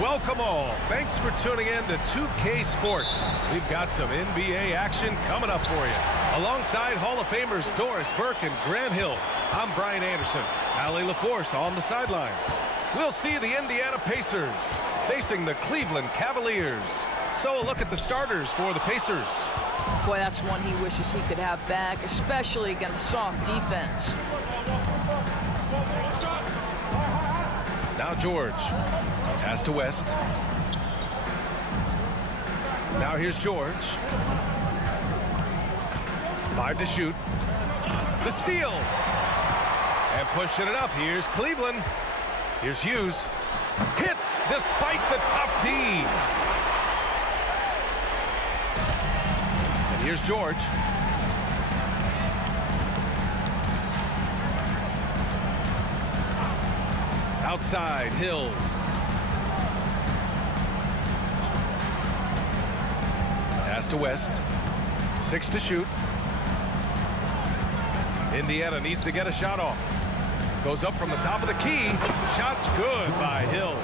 Welcome all. Thanks for tuning in to 2K Sports. We've got some NBA action coming up for you. Alongside Hall of Famers Doris Burke and Grant Hill, I'm Brian Anderson. Allie LaForce on the sidelines. We'll see the Indiana Pacers facing the Cleveland Cavaliers. So a look at the starters for the Pacers. Boy, that's one he wishes he could have back, especially against soft defense. Now George. Pass to West. Now here's George. 5 to shoot. The steal. And pushing it up. Here's Cleveland. Here's Hughes. Hits despite the tough D. And here's George. Outside, Hill. Pass to West. 6 to shoot. Indiana needs to get a shot off. Goes up from the top of the key. Shot's good by Hill.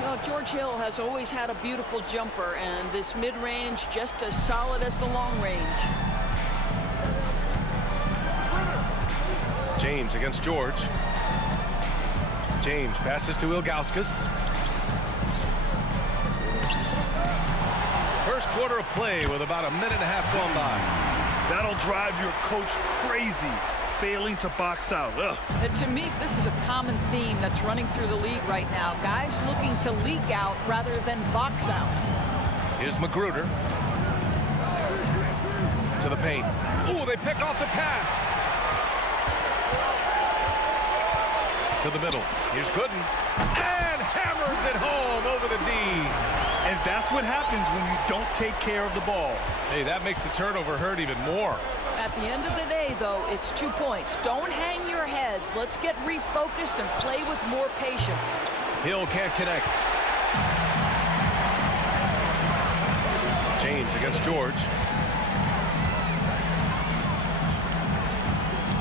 Well, George Hill has always had a beautiful jumper, and this mid-range just as solid as the long range. James against George. James passes to Ilgauskas. First quarter of play with about a minute and a half gone by. That'll drive your coach crazy, failing to box out. And to me, this is a common theme that's running through the league right now. Guys looking to leak out rather than box out. Here's Magruder. To the paint. Ooh, they pick off the pass. To the middle. Here's Gooden. And hammers it home over the D. And that's what happens when you don't take care of the ball. Hey, that makes the turnover hurt even more. At the end of the day, though, it's 2 points. Don't hang your heads. Let's get refocused and play with more patience. Hill can't connect. James against George.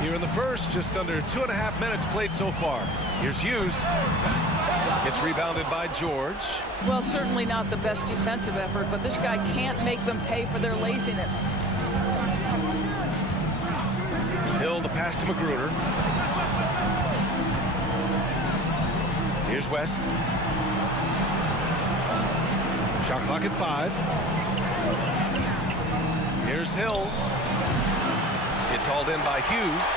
Here in the first, just under 2.5 minutes played so far. Here's Hughes. Gets rebounded by George. Well, certainly not the best defensive effort, but this guy can't make them pay for their laziness. Hill, the pass to Magruder. Here's West. Shot clock at 5. Here's Hill. It's hauled in by Hughes.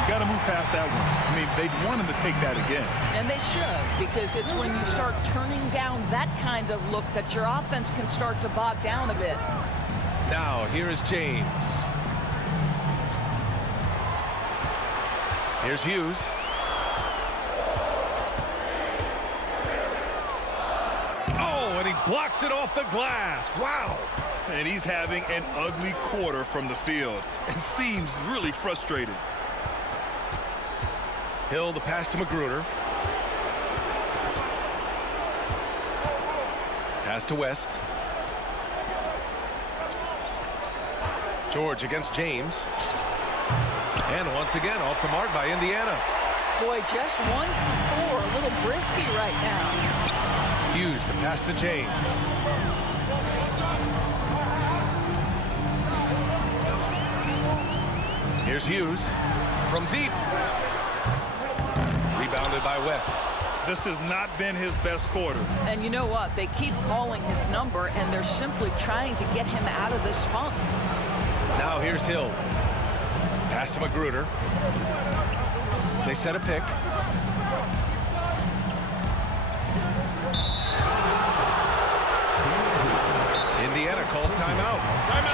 You got to move past that one. I mean, they'd want him to take that again. And they should, because it's when you start turning down that kind of look that your offense can start to bog down a bit. Now, here is James. Here's Hughes. Oh, and he blocks it off the glass. Wow. And he's having an ugly quarter from the field and seems really frustrated. Hill, the pass to Magruder. Pass to West. George against James. And once again, off the mark by Indiana. Boy, just 1 for 4. A little brisky right now. Hughes, the pass to James. Here's Hughes from deep. Rebounded by West. This has not been his best quarter. And you know what? They keep calling his number, and they're simply trying to get him out of this funk. Now here's Hill. Pass to Magruder. They set a pick. Indiana calls timeout.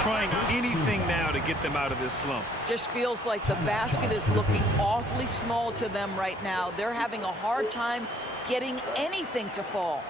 Trying anything now to get them out of this slump. Just feels like the basket is looking awfully small to them right now. They're having a hard time getting anything to fall.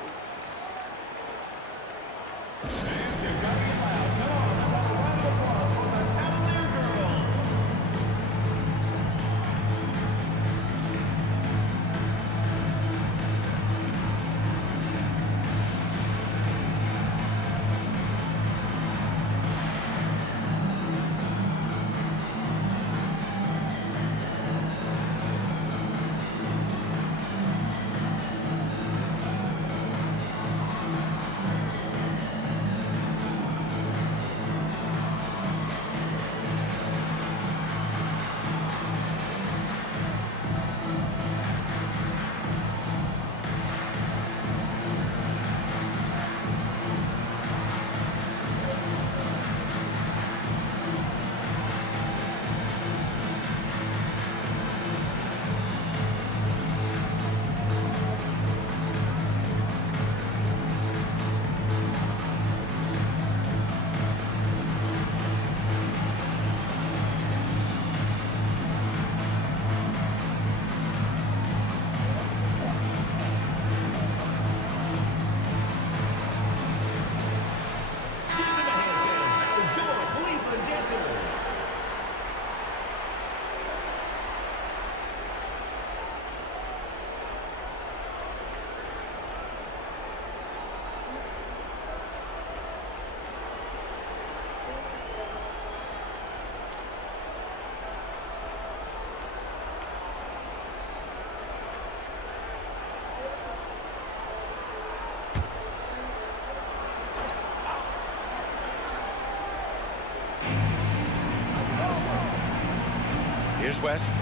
Here's West.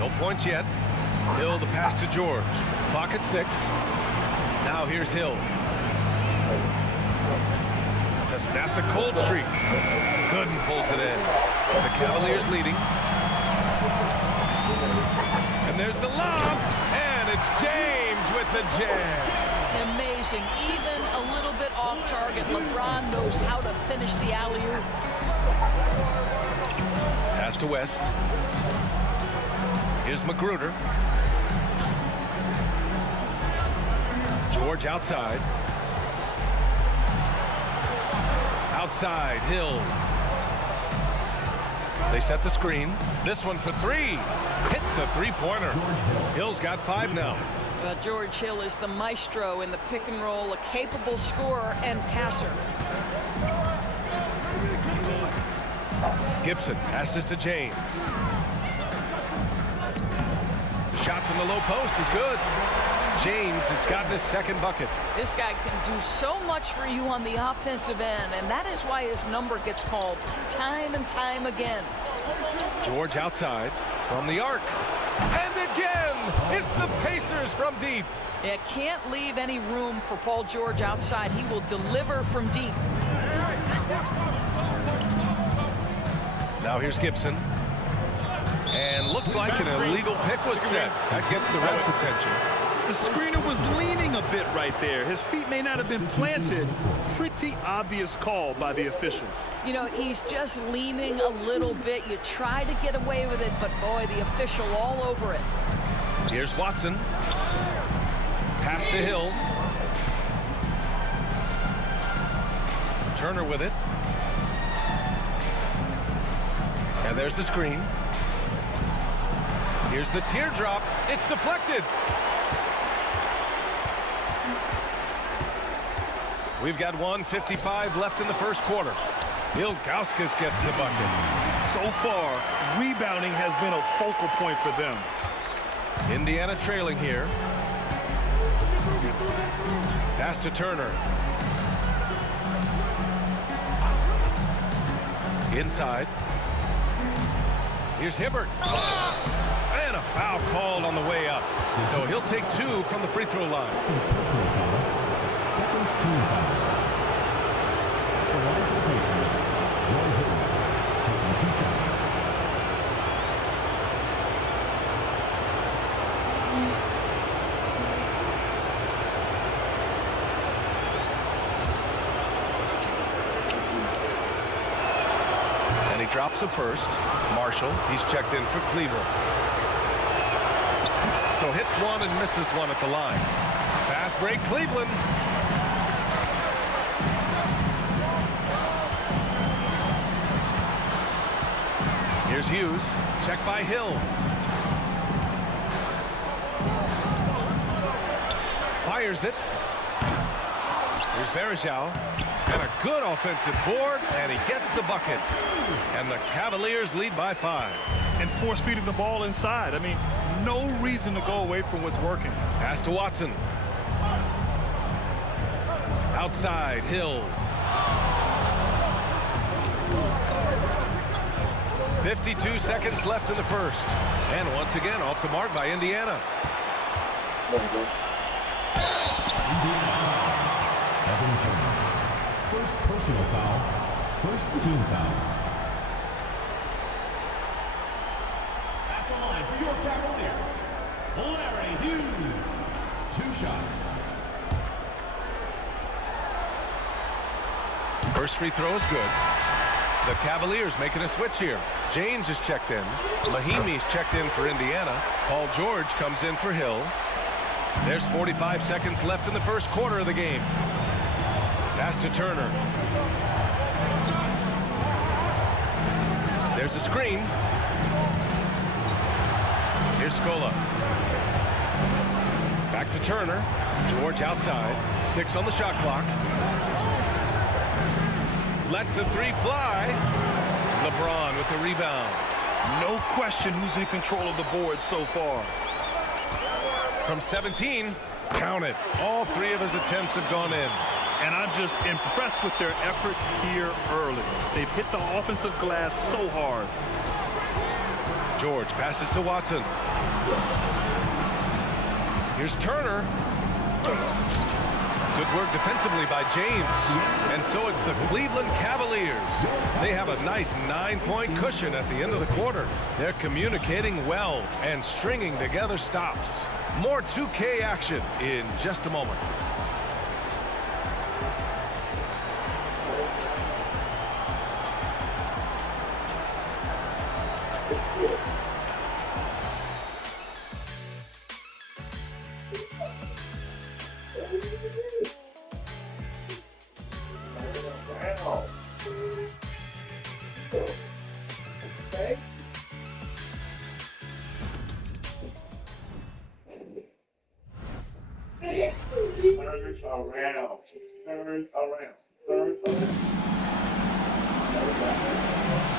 No points yet. Hill the pass to George. Clock at 6. Now here's Hill. To snap the cold streak. Gooden pulls it in. The Cavaliers leading. And there's the lob. And it's James with the jam. Amazing. Even a little bit off target, LeBron knows how to finish the alley-oop. Pass to West. Here's Magruder. George outside. Outside, Hill. They set the screen. This one for 3. Hits a three-pointer. Hill's got 5 now. Well, George Hill is the maestro in the pick and roll, a capable scorer and passer. Gibson passes to James. The shot from the low post is good. James has gotten his second bucket. This guy can do so much for you on the offensive end, and that is why his number gets called time and time again. George outside from the arc. And again, it's the Pacers from deep. It can't leave any room for Paul George outside. He will deliver from deep. Now here's Gibson. And looks like an illegal pick was set. That gets the ref's attention. The screener was leaning a bit right there. His feet may not have been planted. Pretty obvious call by the officials. You know, he's just leaning a little bit. You try to get away with it, but boy, the official all over it. Here's Watson. Pass to Hill. Turner with it. And there's the screen. Here's the teardrop. It's deflected. We've got 1:55 left in the first quarter. Ilgauskas gets the bucket. So far, rebounding has been a focal point for them. Indiana trailing here. Pass to Turner. Inside. Here's Hibbert. And a foul called on the way up. So he'll take 2 from the free throw line. Second team foul. The line for the Pacers, Roy Hibbert, taking 2 shots. And he drops the first. Marshall, he's checked in for Cleveland. So hits one and misses one at the line. Fast break, Cleveland. Here's Hughes. Check by Hill. Fires it. Here's Varejao. And a good offensive board, and he gets the bucket. And the Cavaliers lead by 5. And force feeding the ball inside. I mean, no reason to go away from what's working. Pass to Watson. Outside, Hill. 52 seconds left in the first. And once again, off the mark by Indiana. Evan Turner. First personal foul. First team foul. At the line for your Cavaliers, Larry Hughes. 2 shots. First free throw is good. The Cavaliers making a switch here. James is checked in. Mahimi's checked in for Indiana. Paul George comes in for Hill. There's 45 seconds left in the first quarter of the game. Pass to Turner. There's a screen. Here's Scola. Back to Turner. George outside. 6 on the shot clock. Lets the 3 fly. LeBron with the rebound. No question who's in control of the board so far. From 17, count it. All 3 of his attempts have gone in. And I'm just impressed with their effort here early. They've hit the offensive glass so hard. George passes to Watson. Here's Turner. Good work defensively by James. And so it's the Cleveland Cavaliers. They have a nice 9-point cushion at the end of the quarter. They're communicating well and stringing together stops. More 2K action in just a moment.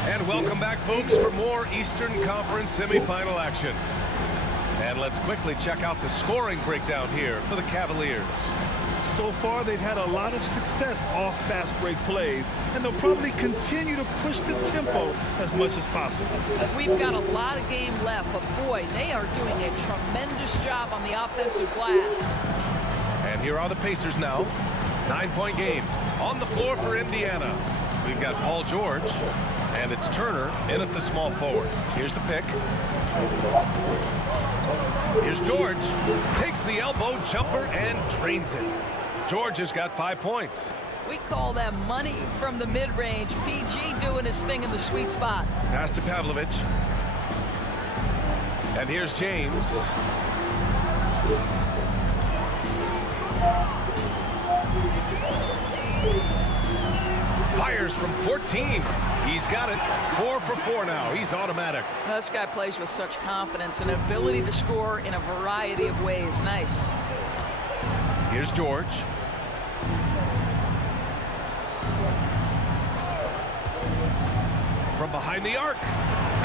And welcome back, folks, for more Eastern Conference semifinal action. And let's quickly check out the scoring breakdown here for the Cavaliers. So far, they've had a lot of success off fast break plays, and they'll probably continue to push the tempo as much as possible. We've got a lot of game left, but boy, they are doing a tremendous job on the offensive glass. And here are the Pacers now. 9-point game on the floor for Indiana. We've got Paul George, and it's Turner in at the small forward. Here's the pick. Here's George. Takes the elbow jumper and drains it. George has got 5 points. We call that money from the mid-range. PG doing his thing in the sweet spot. Pass to Pavlovich. And here's James. Fires from 14. He's got it. 4 for 4 now. He's automatic. Now, this guy plays with such confidence and ability to score in a variety of ways. Nice. Here's George. From behind the arc.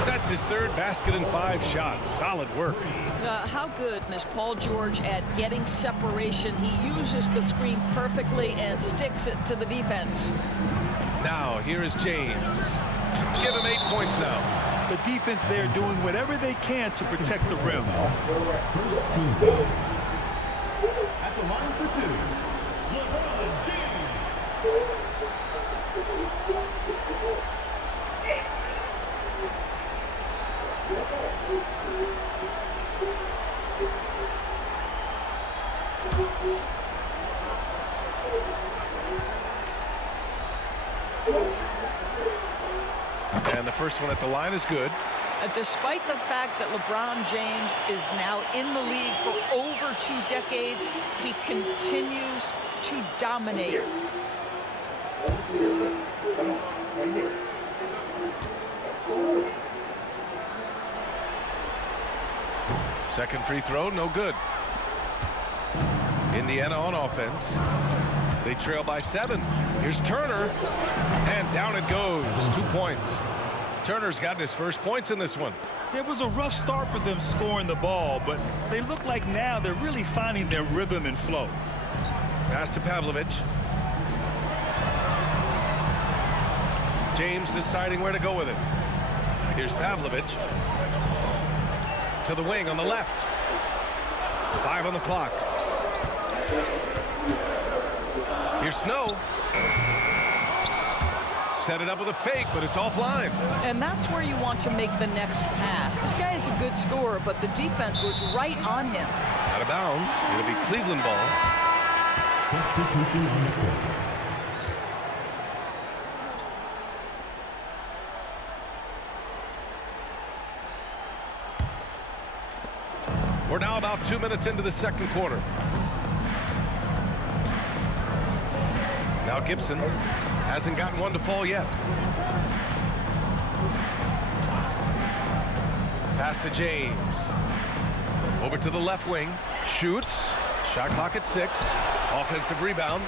That's his third basket in 5 shots. Solid work. How good is Paul George at getting separation? He uses the screen perfectly and sticks it to the defense. Now, here is James. Give him 8 points now. The defense there doing whatever they can to protect the rim. First team foul. At the line for 2, LeBron James. And the first one at the line is good. Despite the fact that LeBron James is now in the league for over 2 decades, he continues to dominate. Second free throw, no good. Indiana on offense. They trail by 7. Here's Turner. And down it goes. 2 points. Turner's gotten his first points in this one. It was a rough start for them scoring the ball, but they look like now they're really finding their rhythm and flow. Pass to Pavlovich. James deciding where to go with it. Here's Pavlovich. To the wing on the left. 5 on the clock. Here's Snow. Set it up with a fake, but it's offline. And that's where you want to make the next pass. This guy is a good scorer, but the defense was right on him. Out of bounds. It'll be Cleveland ball. Substitution on the court. We're now about 2 minutes into the second quarter. Now Gibson hasn't gotten one to fall yet. Pass to James. Over to the left wing. Shoots. Shot clock at 6. Offensive rebound.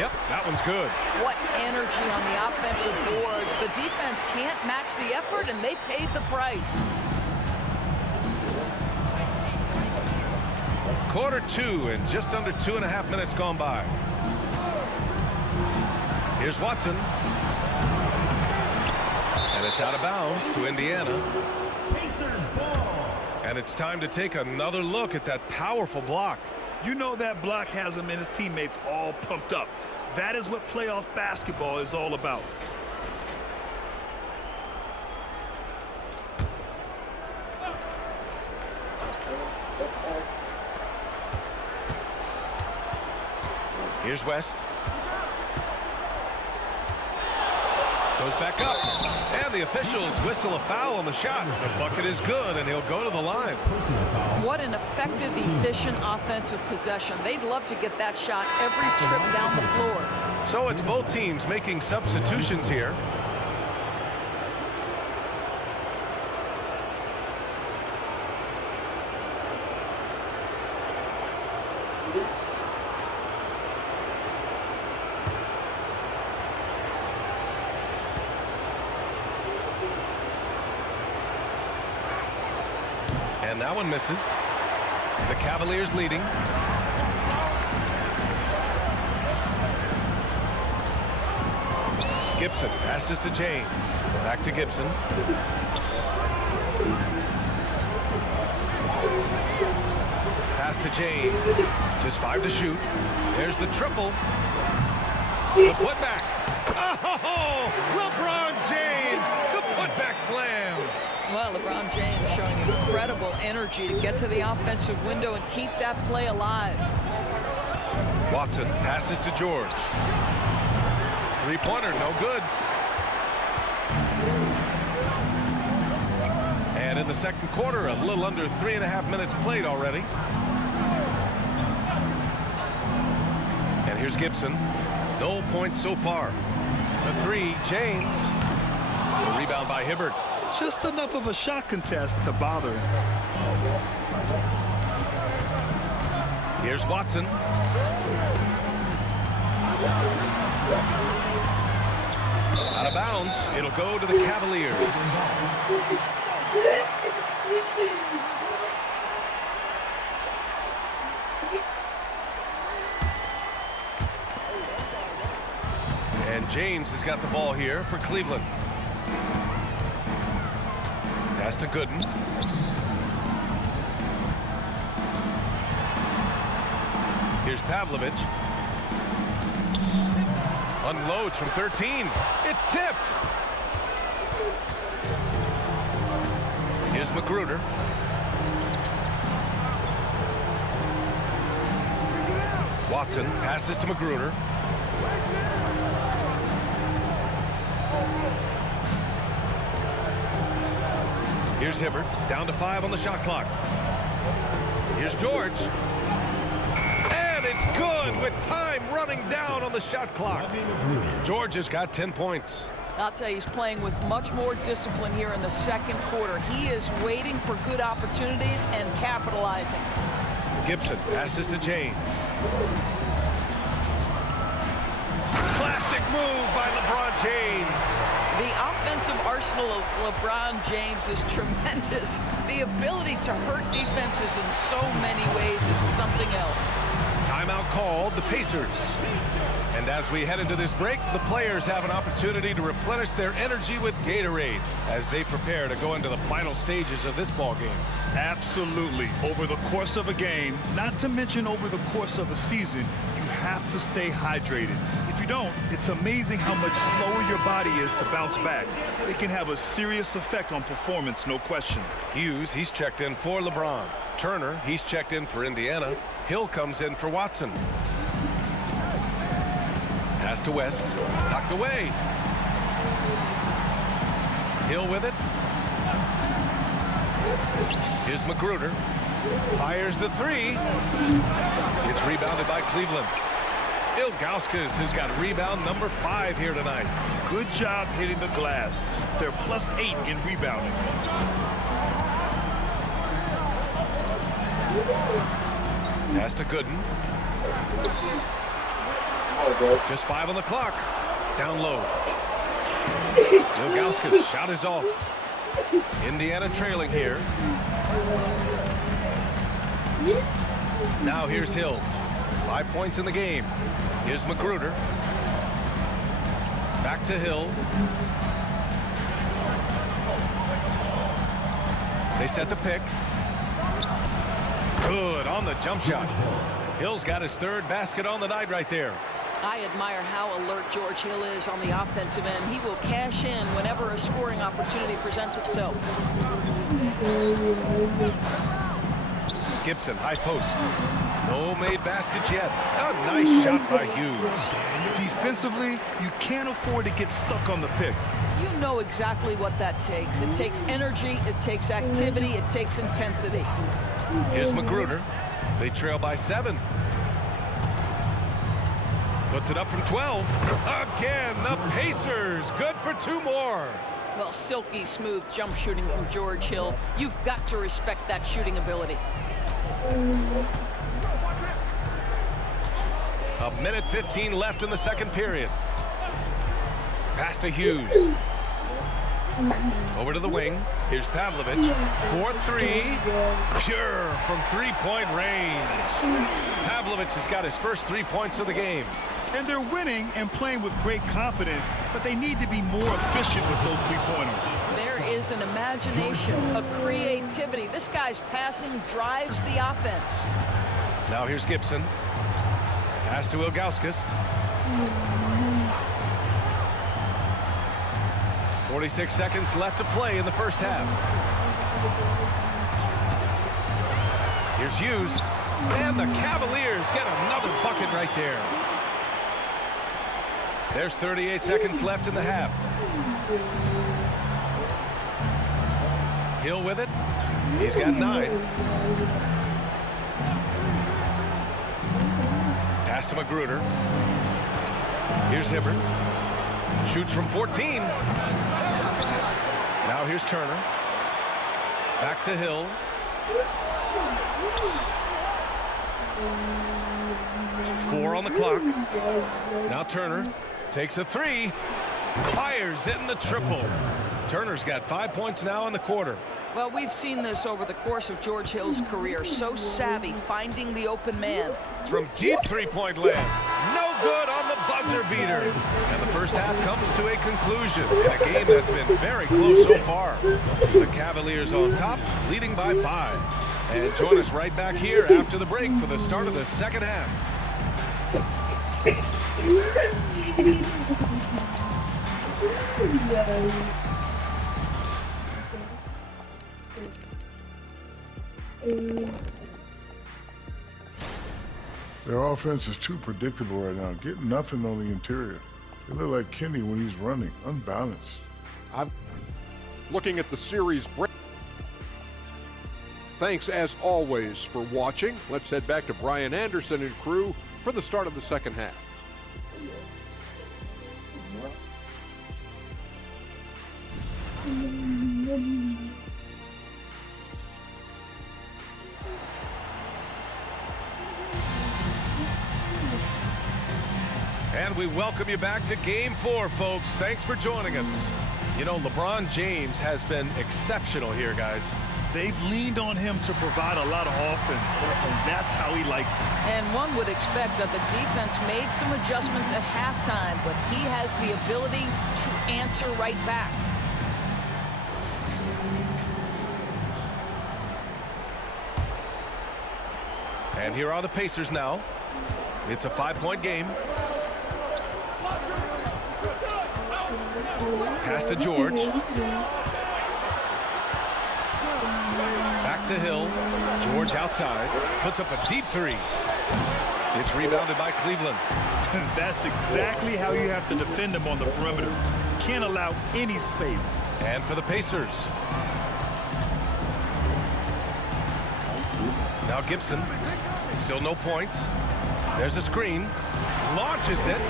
Yep, that one's good. What energy on the offensive boards. The defense can't match the effort, and they paid the price. Quarter 2 and just under 2.5 minutes gone by. Here's Watson. And it's out of bounds to Indiana. Pacers ball. And it's time to take another look at that powerful block. You know that block has him and his teammates all pumped up. That is what playoff basketball is all about. Here's West. Goes back up. And the officials whistle a foul on the shot. The bucket is good, and he'll go to the line. What an effective, efficient offensive possession. They'd love to get that shot every trip down the floor. So it's both teams making substitutions here. And that one misses. The Cavaliers leading. Gibson passes to James. Back to Gibson. Pass to James. Just 5 to shoot. There's the triple. The putback. Oh, LeBron James. The putback slam. Well, LeBron James showing incredible energy to get to the offensive window and keep that play alive. Watson passes to George. Three-pointer, no good. And in the second quarter, a little under 3.5 minutes played already. And here's Gibson. No points so far. The three, James. The rebound by Hibbert. Just enough of a shot contest to bother him. Here's Watson. Out of bounds. It'll go to the Cavaliers. And James has got the ball here for Cleveland. Pass to Gooden. Here's Pavlovich. Unloads from 13. It's tipped. Here's Magruder. Watson passes to Magruder. Here's Hibbert, down to 5 on the shot clock. Here's George. And it's good with time running down on the shot clock. George has got 10 points. I'll tell you, he's playing with much more discipline here in the second quarter. He is waiting for good opportunities and capitalizing. Gibson passes to James. Classic move by LeBron James. The offensive arsenal of LeBron James is tremendous. The ability to hurt defenses in so many ways is something else. Timeout called, the Pacers. And as we head into this break, the players have an opportunity to replenish their energy with Gatorade as they prepare to go into the final stages of this ball game. Absolutely. Over the course of a game, not to mention over the course of a season, you have to stay hydrated. If you don't, it's amazing how much slower your body is to bounce back. It can have a serious effect on performance, no question. Hughes, he's checked in for LeBron. Turner, he's checked in for Indiana. Hill comes in for Watson. Pass to West. Knocked away. Hill with it. Here's Magruder. Fires the three. It's rebounded by Cleveland. Ilgauskas has got rebound number 5 here tonight. Good job hitting the glass. They're +8 in rebounding. Pass to Gooden. Just 5 on the clock. Down low. Ilgauskas shot is off. Indiana trailing here. Now here's Hill. 5 points in the game. Here's Magruder. Back to Hill. They set the pick. Good on the jump shot. Hill's got his third basket on the night right there. I admire how alert George Hill is on the offensive end. He will cash in whenever a scoring opportunity presents itself. Gibson, high post. No made baskets yet. A nice shot by Hughes. Defensively, you can't afford to get stuck on the pick. You know exactly what that takes. It takes energy, it takes activity, it takes intensity. Here's Magruder. They trail by 7. Puts it up from 12. Again, the Pacers. Good for 2 more. Well, silky smooth jump shooting from George Hill. You've got to respect that shooting ability. A minute 15 left in the second period. Pass to Hughes. Over to the wing. Here's Pavlovich. 4-3. Pure from three-point range. Pavlovich has got his first 3 points of the game. And they're winning and playing with great confidence, but they need to be more efficient with those three-pointers. There is an imagination, a creativity. This guy's passing drives the offense. Now here's Gibson. Pass to Ilgauskas. 46 seconds left to play in the first half. Here's Hughes. And the Cavaliers get another bucket right there. There's 38 seconds left in the half. Hill with it. He's got 9. Pass to Magruder. Here's Hibbert. Shoots from 14. Now here's Turner. Back to Hill. Four on the clock. Now Turner takes a 3. Fires in the triple. Turner's got 5 points now in the quarter. Well, we've seen this over the course of George Hill's career. So savvy, finding the open man. From deep three-point land. No good on the buzzer beater. And the first half comes to a conclusion in a game that's been very close so far. The Cavaliers on top, leading by 5. And join us right back here after the break for the start of the second half. Their offense is too predictable right now. Getting nothing on the interior. They look like Kenny when he's running, unbalanced. I'm looking at the series break. Thanks as always for watching. Let's head back to Brian Anderson and crew for the start of the second half. And we welcome you back to Game 4, folks. Thanks for joining us. You know, LeBron James has been exceptional here, guys. They've leaned on him to provide a lot of offense, and that's how he likes it. And one would expect that the defense made some adjustments at halftime, but he has the ability to answer right back. And here are the Pacers now. It's a 5-point game. Pass to George. Back to Hill. George outside. Puts up a deep 3. It's rebounded by Cleveland. That's exactly how you have to defend him on the perimeter. Can't allow any space. And for the Pacers. Now Gibson. Still no points. There's a screen. Launches it.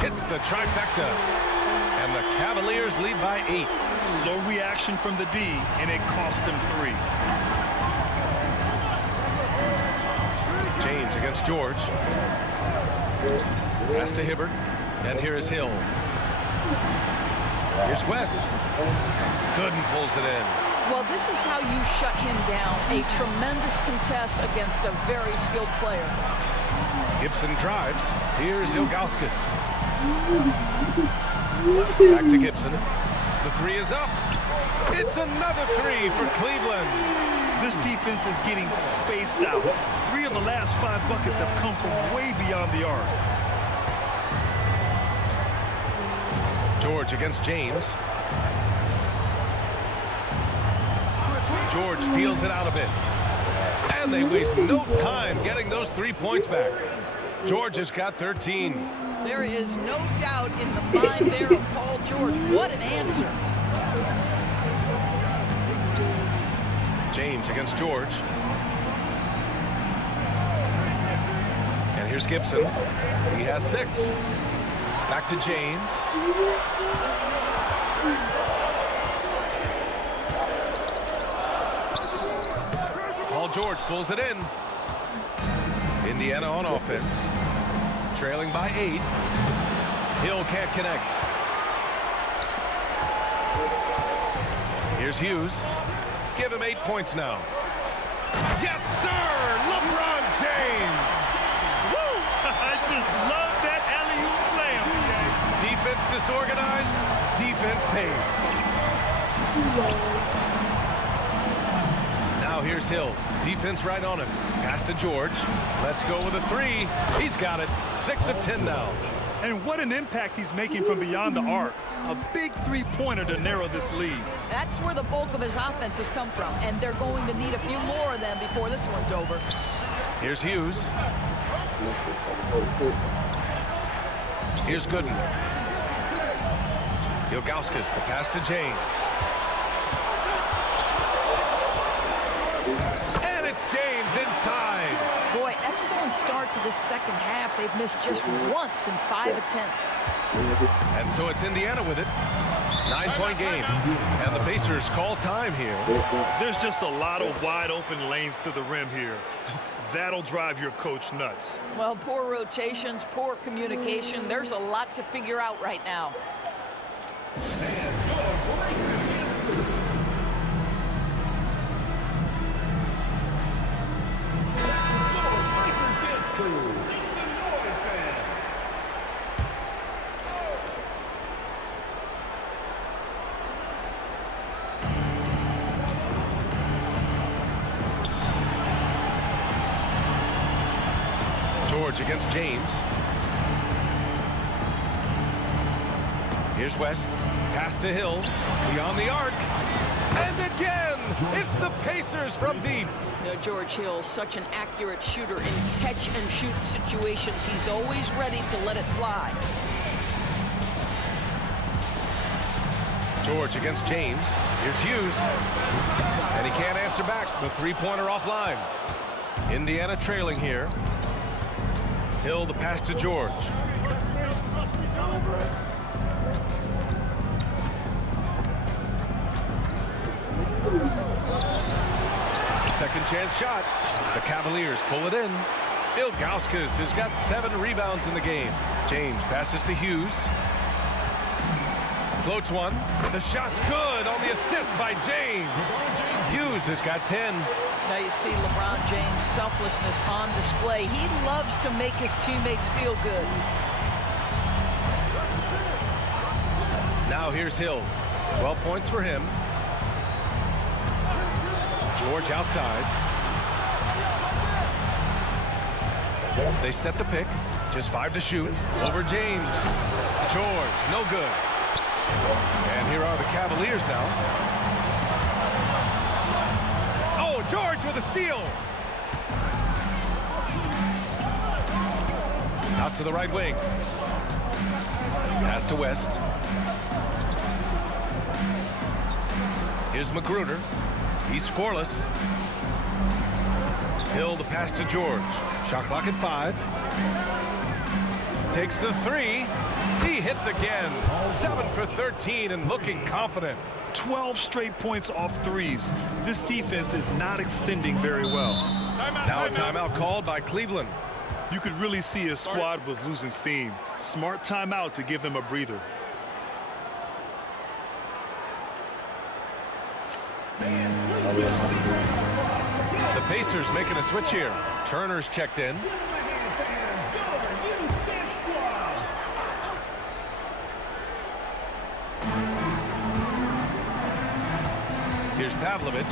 Hits the trifecta. And the Cavaliers lead by 8. Slow reaction from the D, and it cost them 3. James against George. Pass to Hibbert. And here is Hill. Here's West. Gooden pulls it in. Well, this is how you shut him down. A tremendous contest against a very skilled player. Gibson drives. Here's Ilgauskas. Back to Gibson. The 3 is up. It's another three for Cleveland. This defense is getting spaced out. 3 of the last 5 buckets have come from way beyond the arc. George against James. George feels it out a bit. And they waste no time getting those 3 points back. George has got 13. There is no doubt in the mind there of Paul George. What an answer. James against George. And here's Gibson. He has 6. Back to James. Paul George pulls it in. Indiana on offense. Trailing by 8. Hill can't connect. Here's Hughes. Give him 8 points now. Yes, sir! LeBron James! Woo! I just love that alley-oop slam. Defense disorganized. Defense pays. Now here's Hill. Defense right on him. Pass to George. Let's go with a 3. He's got it. 6 of 10 now. And what an impact he's making from beyond the arc. A big 3-pointer to narrow this lead. That's where the bulk of his offense has come from, and they're going to need a few more of them before this one's over. Here's Hughes. Here's Gooden. Ilgauskas, the pass to James. And it's James inside. Boy, excellent start to the second half. They've missed just once in 5 attempts. And so it's Indiana with it. 9-point game. And the Pacers call time here. There's just a lot of wide open lanes to the rim here. That'll drive your coach nuts. Well, poor rotations, poor communication. There's a lot to figure out right now. George against James. Here's West. Pass to Hill. Beyond the arc. And again, it's the Pacers from deep. You know, George Hill, such an accurate shooter in catch-and-shoot situations. He's always ready to let it fly. George against James. Here's Hughes. And he can't answer back. The 3-pointer offline. Indiana trailing here. Hill, the pass to George. Second chance shot. The Cavaliers pull it in. Ilgauskas has got 7 rebounds in the game. James passes to Hughes. Floats one. The shot's good on the assist by James. Hughes has got 10. Now you see LeBron James' selflessness on display. He loves to make his teammates feel good. Now here's Hill. 12 points for him. George outside. They set the pick. Just 5 to shoot. Over James. George, no good. And here are the Cavaliers now. George with a steal. Out to the right wing. Pass to West. Here's Magruder. He's scoreless. Hill, the pass to George. Shot clock at 5. Takes the 3. He hits again. 7 for 13 and looking confident. 12 straight points off threes. This defense is not extending very well. Now a timeout called by Cleveland. You could really see his squad was losing steam. Smart timeout to give them a breather. The Pacers making a switch here. Turner's checked in. Here's Pavlovich.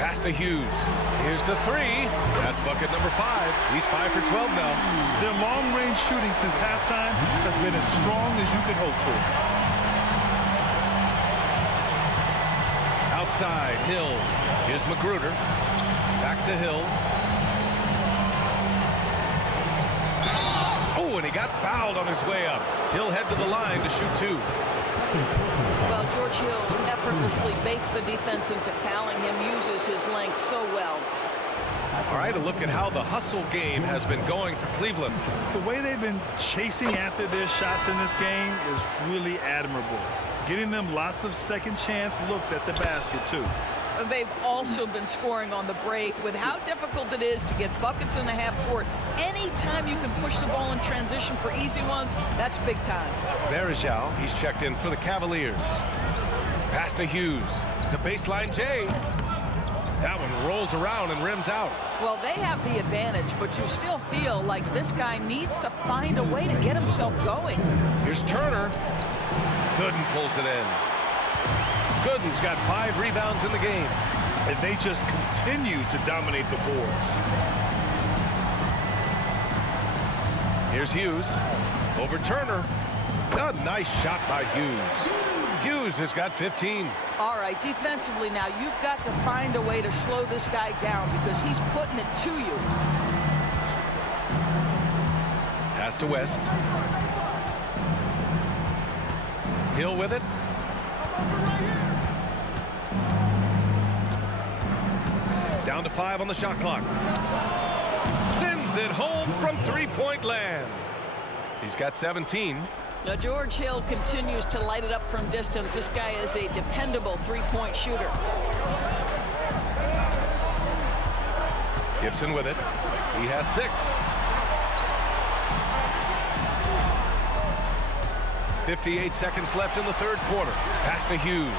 Pass to Hughes. Here's the three. That's bucket number 5. He's 5 for 12 now. Their long-range shooting since halftime has been as strong as you could hope for. Outside, Hill. Here's Magruder. Back to Hill. Oh, and he got fouled on his way up. He'll head to the line to shoot 2. Well, George Hill effortlessly baits the defense into fouling him, uses his length so well. All right, a look at how the hustle game has been going for Cleveland. The way they've been chasing after their shots in this game is really admirable. Getting them lots of second chance looks at the basket, too. They've also been scoring on the break. With how difficult it is to get buckets in the half court, anytime you can push the ball in transition for easy ones, that's big time. Verjao, he's checked in for the Cavaliers. Pass to Hughes. The baseline J. That one rolls around and rims out. Well, they have the advantage, but you still feel like this guy needs to find a way to get himself going. Here's Turner. Gooden pulls it in. Gooden's got 5 rebounds in the game. And they just continue to dominate the boards. Here's Hughes. Over Turner. A nice shot by Hughes. Hughes has got 15. All right, defensively now, you've got to find a way to slow this guy down because he's putting it to you. Pass to West. Hill with it. Down to 5 on the shot clock. Sends it home from three-point land. He's got 17. Now, George Hill continues to light it up from distance. This guy is a dependable three-point shooter. Gibson with it. He has 6. 58 seconds left in the third quarter. Pass to Hughes.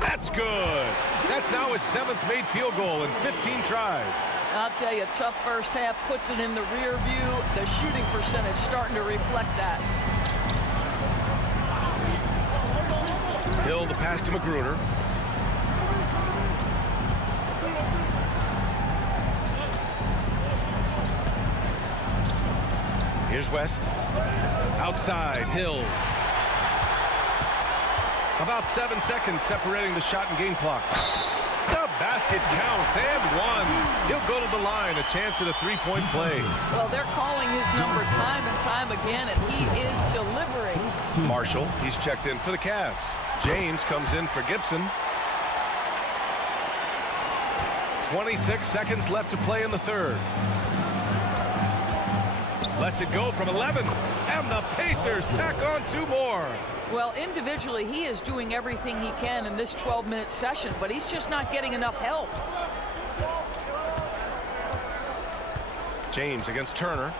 That's good. That's now his 7th made field goal in 15 tries. I'll tell you, tough first half puts it in the rear view. The shooting percentage starting to reflect that. Hill, the pass to Magruder. Here's West. Outside, Hill. About 7 seconds separating the shot and game clock. The basket counts and 1. He'll go to the line, a chance at a three-point play. Well, they're calling his number time and time again, and he is delivering. Marshall, he's checked in for the Cavs. James comes in for Gibson. 26 seconds left to play in the third. Lets it go from 11, and the Pacers tack on 2 more. Well, individually, he is doing everything he can in this 12-minute session, but he's just not getting enough help. James against Turner.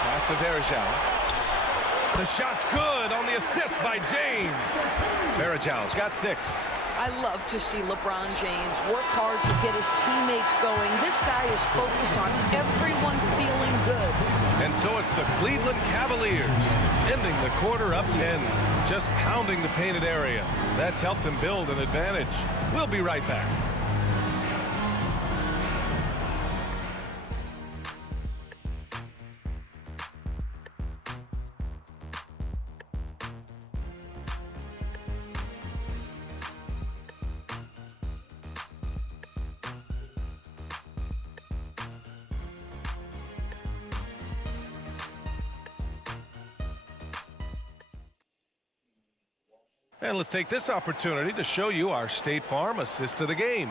Pass to Verjao. The shot's good on the assist by James. Verjao's got 6. I love to see LeBron James work hard to get his teammates going. This guy is focused on everyone feeling good. And so it's the Cleveland Cavaliers ending the quarter up 10, just pounding the painted area. That's helped them build an advantage. We'll be right back. And let's take this opportunity to show you our State Farm assist of the game.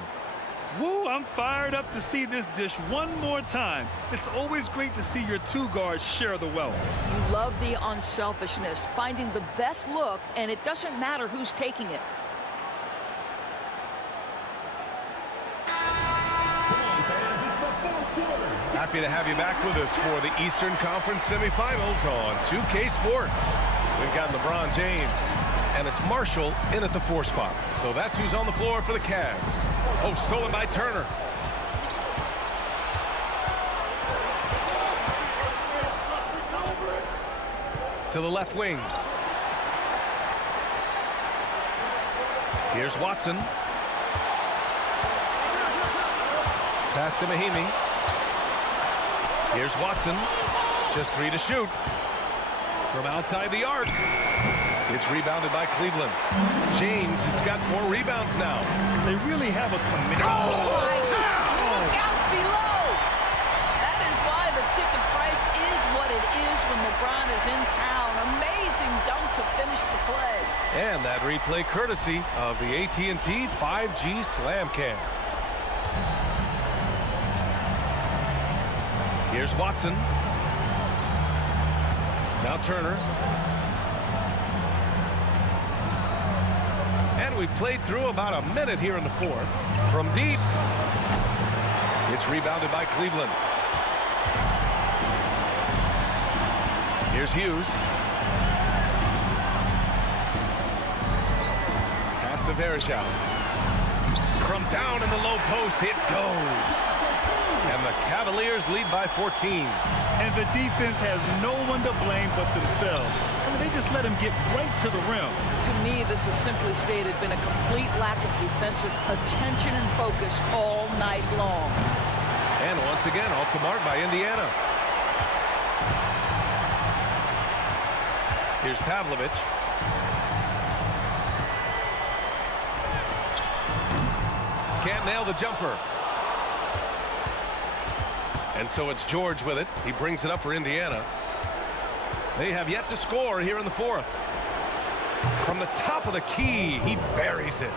Woo, I'm fired up to see this dish one more time. It's always great to see your 2 guards share the wealth. You love the unselfishness, finding the best look, and it doesn't matter who's taking it. Happy to have you back with us for the Eastern Conference semifinals on 2K Sports. We've got LeBron James, and it's Marshall in at the 4 spot. So that's who's on the floor for the Cavs. Oh, stolen by Turner. to the left wing. Here's Watson. Pass to Mahimi. Here's Watson. Just 3 to shoot. From outside the arc. It's rebounded by Cleveland. James has got 4 rebounds now. They really have a commitment. Look out below. That is why the ticket price is what it is when LeBron is in town. Amazing dunk to finish the play. And that replay courtesy of the AT&T 5G Slam Cam. Here's Watson. Now Turner. And we've played through about a minute here in the fourth. From deep. It's rebounded by Cleveland. Here's Hughes. Pass to Verjao. From down in the low post, it goes. And the Cavaliers lead by 14. And the defense has no one to blame but themselves. I mean, they just let him get right to the rim. To me, this has simply stated been a complete lack of defensive attention and focus all night long. And once again, off the mark by Indiana. Here's Pavlovich. Can't nail the jumper. And so it's George with it. He brings it up for Indiana. They have yet to score here in the fourth. From the top of the key, he buries it.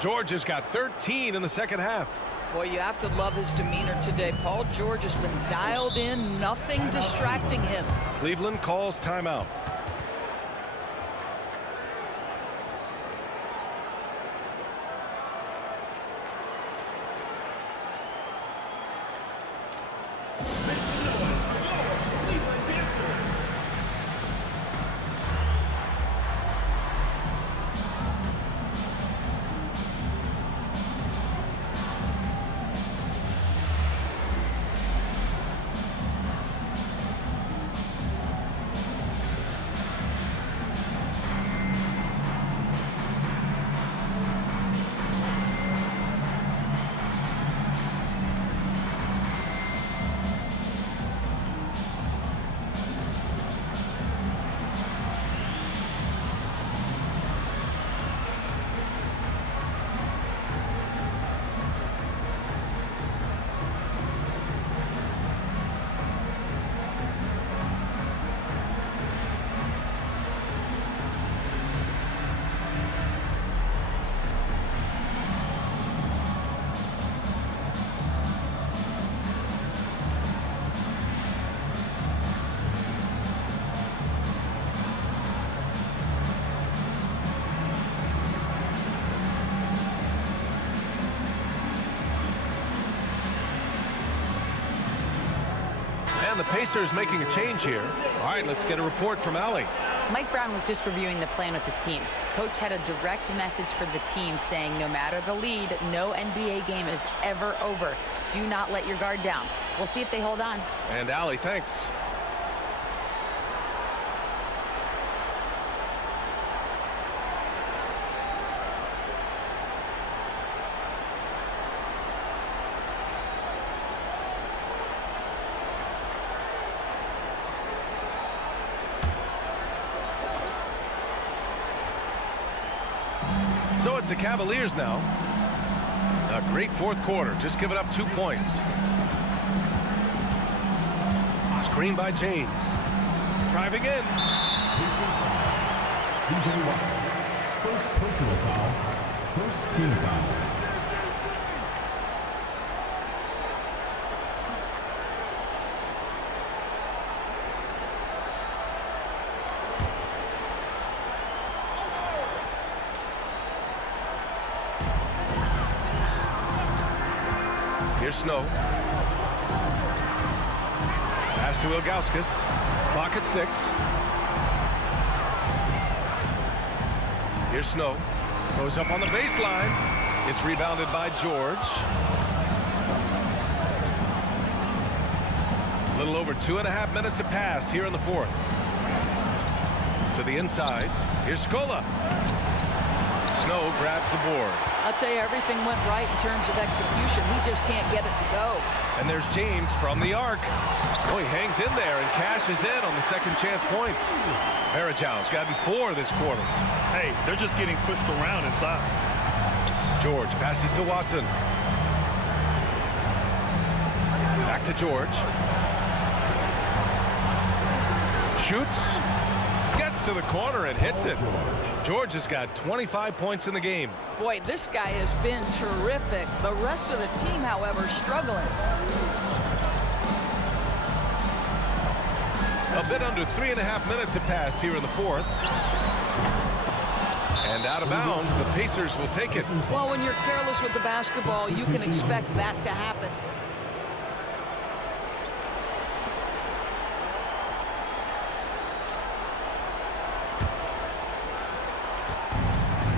George has got 13 in the second half. Boy, you have to love his demeanor today. Paul George has been dialed in, nothing distracting him. Cleveland calls timeout. And the Pacers making a change here. All right, let's get a report from Allie. Mike Brown was just reviewing the plan with his team. Coach had a direct message for the team saying no matter the lead, no NBA game is ever over. Do not let your guard down. We'll see if they hold on. And Allie, thanks. So it's the Cavaliers now. A great fourth quarter, just giving up 2 points. Screen by James. Driving in. C.J. Watson. First personal foul. First team foul. Here's Snow. Pass to Ilgauskas. Clock at 6. Here's Snow. Goes up on the baseline. It's rebounded by George. A little over 2.5 minutes have passed here in the fourth. To the inside. Here's Scola. Snow grabs the board. I'll tell you, everything went right in terms of execution. He just can't get it to go. And there's James from the arc. Oh, he hangs in there and cashes in on the second chance points. Varejau's gotten 4 this quarter. Hey, they're just getting pushed around inside. George passes to Watson. Back to George. Shoots. Gets to the corner and hits it. George has got 25 points in the game. Boy, this guy has been terrific. The rest of the team, however, struggling. A bit under 3.5 minutes have passed here in the fourth. And out of bounds, the Pacers will take it. Well, when you're careless with the basketball, you can expect that to happen.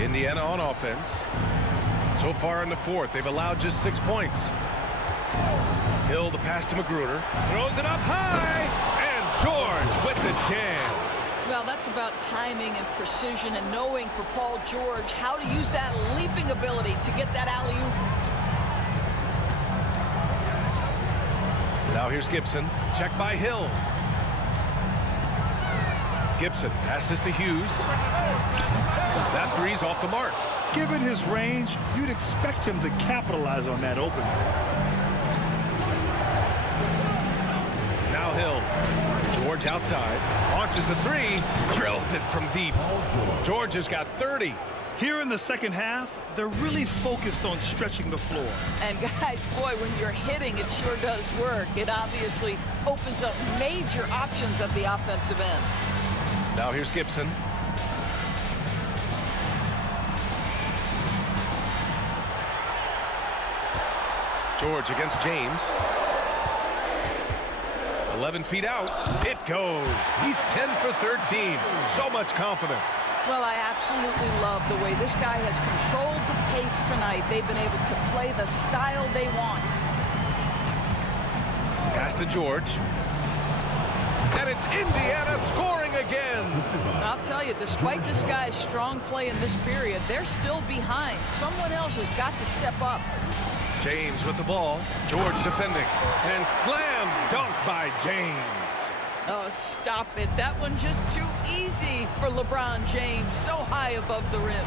Indiana on offense. So far in the fourth, they've allowed just 6 points. Hill, the pass to Magruder. Throws it up high. And George with the jam. Well, that's about timing and precision and knowing for Paul George how to use that leaping ability to get that alley-oop. Now here's Gibson. Check by Hill. Gibson passes to Hughes. That three's off the mark. Given his range, you'd expect him to capitalize on that opening. Now Hill. George outside. Launches a three. Drills it from deep. George has got 30. Here in the second half, they're really focused on stretching the floor. And guys, boy, when you're hitting, it sure does work. It obviously opens up major options at the offensive end. Now here's Gibson. George against James. 11 feet out. It goes. He's 10 for 13. So much confidence. Well, I absolutely love the way this guy has controlled the pace tonight. They've been able to play the style they want. Pass to George. And it's Indiana scoring again. I'll tell you, despite this guy's strong play in this period, they're still behind. Someone else has got to step up. James with the ball. George defending. And slam dunk by James. Oh, stop it. That one just too easy for LeBron James. So high above the rim.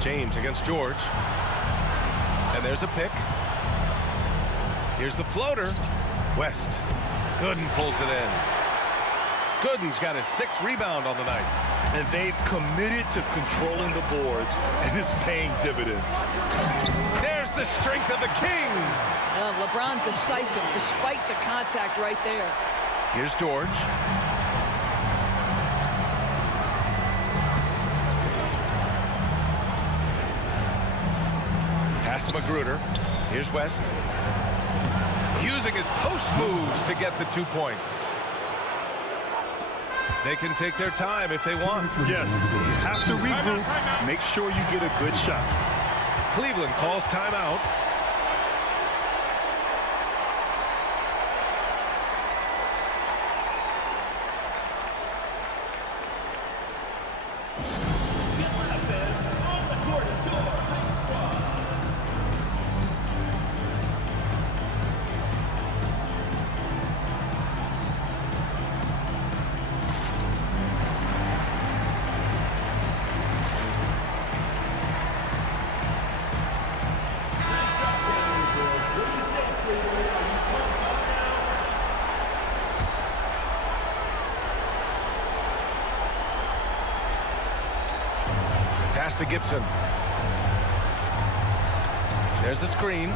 James against George. And there's a pick. Here's the floater. West. Gooden pulls it in. Gooden's got his 6th rebound on the night. And they've committed to controlling the boards, and it's paying dividends. There's the strength of the Kings. LeBron decisive despite the contact right there. Here's George. Pass to Magruder. Here's West. Using his post moves to get the 2 points. They can take their time if they want. Yes, you have to regroup. Make sure you get a good shot. Cleveland calls timeout. Pass to Gibson. There's a screen.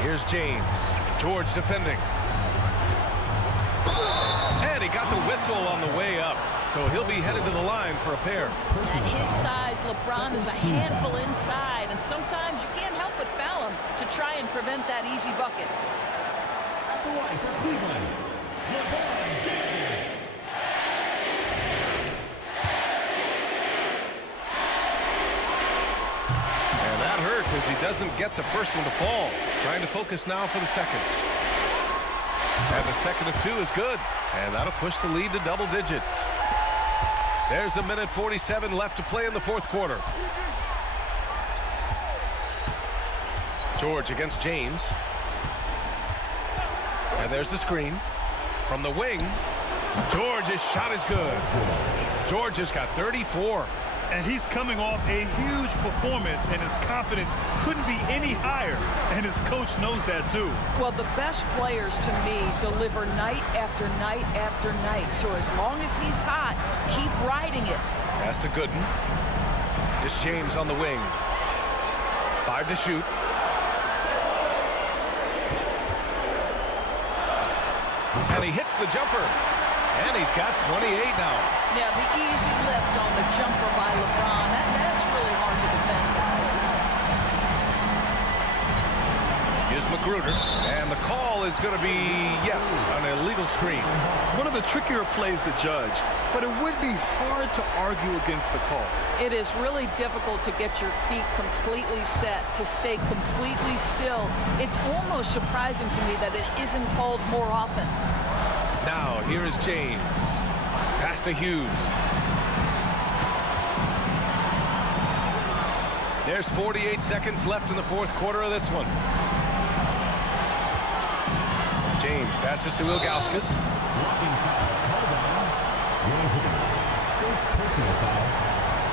Here's James. George defending. And he got the whistle on the way up. So he'll be headed to the line for a pair. At his size, LeBron is a handful inside, and sometimes you can't help but foul him to try and prevent that easy bucket. At the line for Cleveland, LeBron James. And that hurts as he doesn't get the first one to fall. Trying to focus now for the second. And the second of 2 is good. And that'll push the lead to double digits. There's a minute 47 left to play in the fourth quarter. George against James. And there's the screen. From the wing, George's shot is good. George has got 34. And he's coming off a huge performance, and his confidence couldn't be any higher. And his coach knows that, too. Well, the best players, to me, deliver night after night after night. So as long as he's hot, keep riding it. Pass to Gooden. It's James on the wing. 5 to shoot. And he hits the jumper. And he's got 28 now. Yeah, the easy lift on the jumper by LeBron. That's really hard to defend, guys. Here's Magruder. And the call is going to be, yes, an illegal screen. One of the trickier plays to judge, but it would be hard to argue against the call. It is really difficult to get your feet completely set, to stay completely still. It's almost surprising to me that it isn't called more often. Now, here is James. Pass to Hughes. There's 48 seconds left in the fourth quarter of this one. James passes to Ilgauskas. Blocking foul called on Roy Hibbert. First personal foul,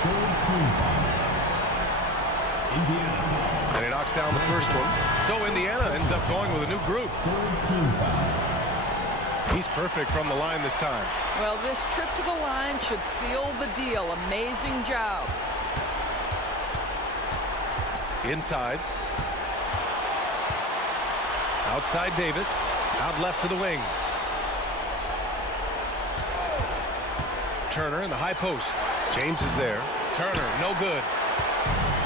third team foul. Indiana foul. And he knocks down the first one. So Indiana ends up going with a new group. Third team foul. He's perfect from the line this time. Well, this trip to the line should seal the deal. Amazing job. Inside. Outside Davis. Out left to the wing. Turner in the high post. James is there. Turner, no good.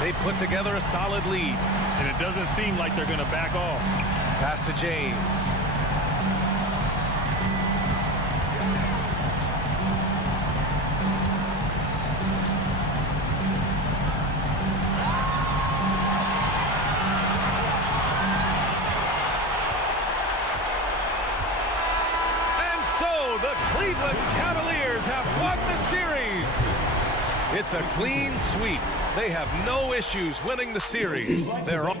They put together a solid lead. And it doesn't seem like they're going to back off. Pass to James. The Cleveland Cavaliers have won the series. It's a clean sweep. They have no issues winning the series. They're all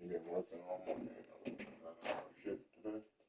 You been working all morning? Shift today?